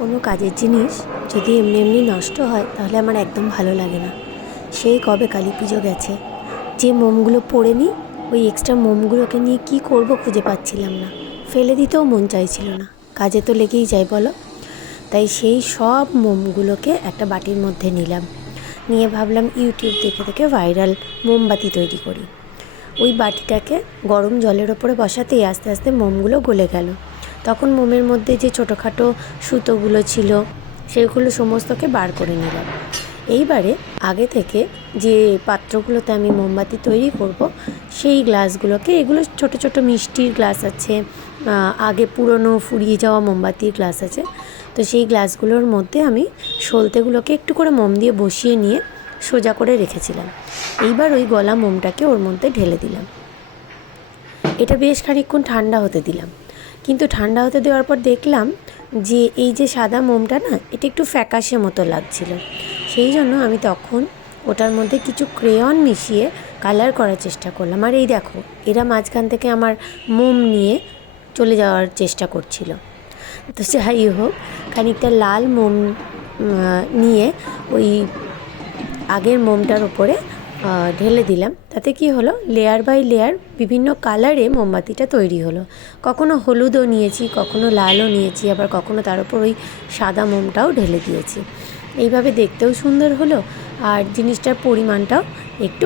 কোনো কাজের জিনিস যদি এমনি এমনি নষ্ট হয় তাহলে আমার একদম ভালো লাগে না। সেই কবে কালী পুজো গেছে, যে মোমগুলো পড়েনি ওই এক্সট্রা মোমগুলোকে নিয়ে কি করব খুঁজে পাচ্ছিলাম না। ফেলে দিতেও মন চাইছিল না, কাজে তো লেগেই যায় বলো। তাই সেই সব মোমগুলোকে একটা বাটির মধ্যে নিলাম, নিয়ে ভাবলাম ইউটিউব দেখে দেখে ভাইরাল মোমবাতি তৈরি করি। ওই বাটিটাকে গরম জলের ওপরে বসাতেই আস্তে আস্তে মোমগুলো গলে গেল। তখন মোমের মধ্যে যে ছোটোখাটো সুতোগুলো ছিল সেগুলো সমস্তকে বার করে নিলাম। এইবারে আগে থেকে যে পাত্রগুলোতে আমি মোমবাতি তৈরি করব সেই গ্লাসগুলোকে, এগুলো ছোট ছোট মিষ্টির গ্লাস আছে, আগে পুরনো ফুরিয়ে যাওয়া মোমবাতির গ্লাস আছে, তো সেই গ্লাসগুলোর মধ্যে আমি সলতেগুলোকে একটু করে মোম দিয়ে বসিয়ে নিয়ে সোজা করে রেখেছিলাম। এইবার ওই গলা মোমটাকে ওর মধ্যে ঢেলে দিলাম। এটা বেশ খানিকক্ষণ ঠান্ডা হতে দিলাম, কিন্তু ঠান্ডা হতে দেওয়ার পর দেখলাম যে এই যে সাদা মোমটা না, এটা একটু ফ্যাকাশে মতো লাগছিল। সেই জন্য আমি তখন ওটার মধ্যে কিছু ক্রেয়ন মিশিয়ে কালার করার চেষ্টা করলাম। আর এই দেখো, এরা মাঝখান থেকে আমার মোম নিয়ে চলে যাওয়ার চেষ্টা করছিল। তো যাই হোক, খানিকটা লাল মোম নিয়ে ওই আগের মোমটার উপরে ঢেলে দিলাম। তাতে কি হলো, লেয়ার বাই লেয়ার বিভিন্ন কালারে মোমবাতিটা তৈরি হলো। কখনো হলুদও নিয়েছি, কখনো লালও নিয়েছি, আবার কখনো তার উপর ওই সাদা মোমটাও ঢেলে দিয়েছি। এইভাবে দেখতেও সুন্দর হলো আর জিনিসটার পরিমাণটাও একটু